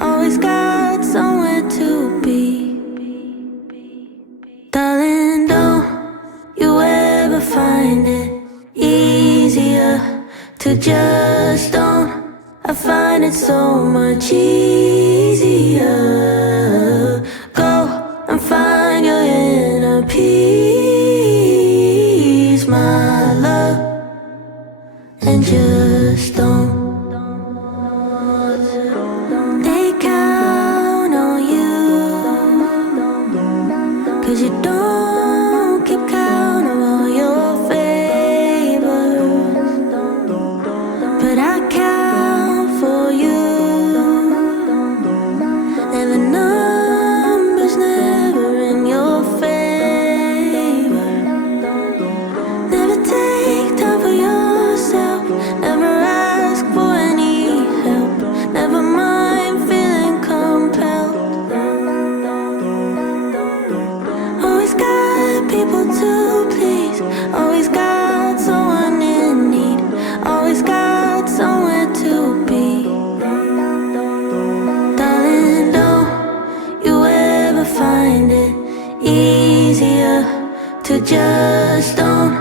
always got somewhere to be. Darling, don't you ever find it easier to just don't. I find it so much easier. Go and find your inner peace, my love, and just don't. They count on you, 'cause you don't keep count of all your favors, but I count for you, and the number's never in your favor. Never take time for yourself, never ask for any help, never mind feeling compelled. Always got people to please, always got someone in need, always got somewhere to be. Darling, don't you ever find it easier to just don't.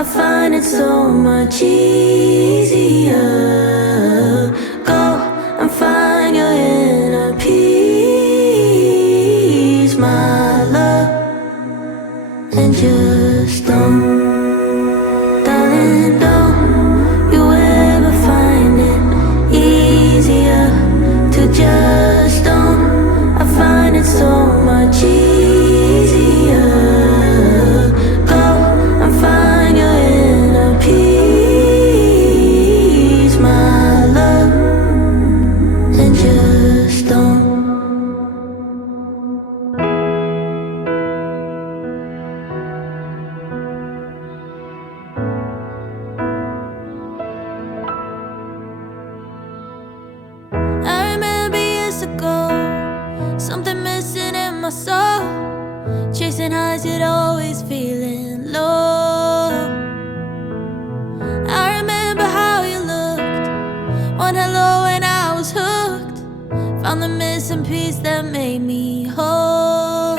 I find it so much easier. Go and find your inner peace, my love, and just don't. Darling, don't you ever find it easier to just don't. I find it so much easier. Go and find your inner peace, my love, and just don't. I remember years ago, something missing in my soul, chasing highs yet always feeling low. I remember how you looked, one hello and I was hooked, found the missing piece that made me whole.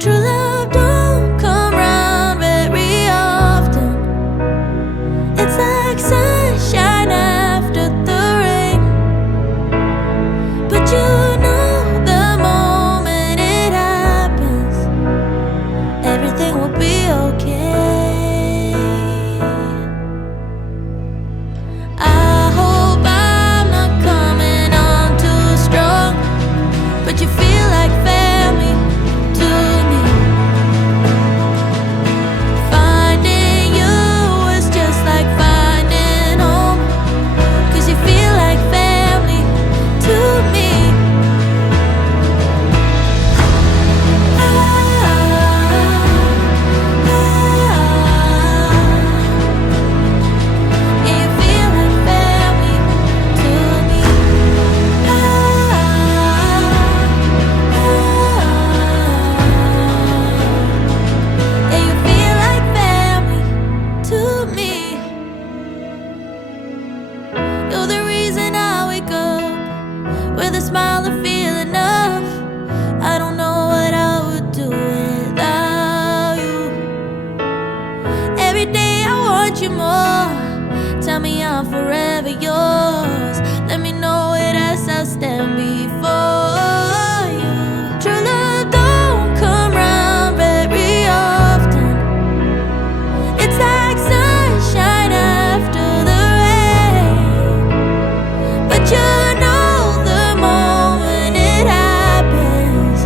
True love don't come round very often, it's like sunshine after the rain. But you know the moment it happens, everything will be okay. I hope I'm not coming on too strong, but you feel like family to me. Finding you was just like finding home, 'cause you feel like family to me. And you feel like family to me. And you feel like family to me. You're the reason I wake up with a smile and feel enough. I don't know what I would do without you. Every day I want you more. Tell me I'm forever yours. Let me know it as I stand before you. True love don't come round very often, it's like sunshine after the rain. But you know the moment it happens,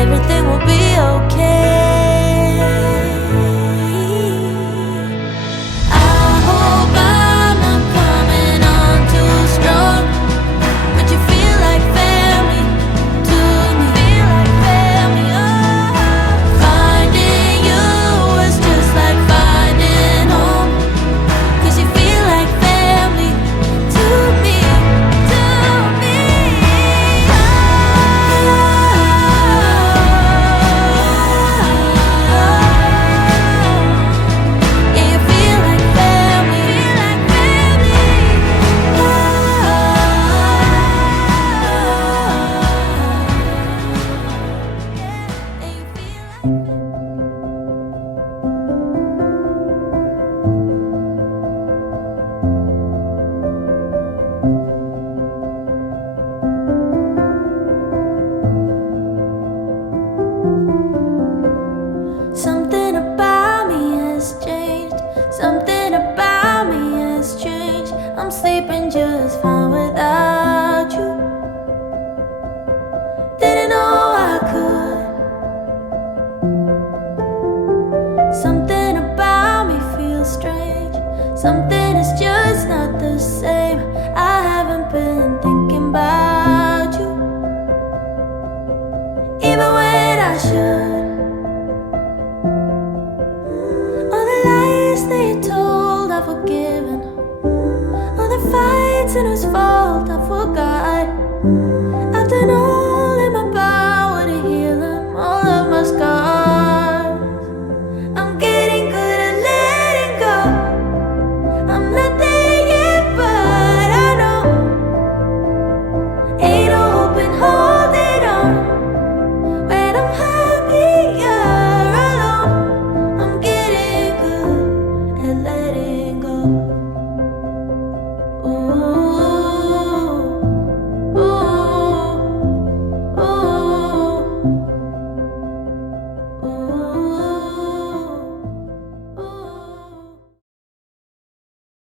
everything will be okay. I hope I'm not coming on you.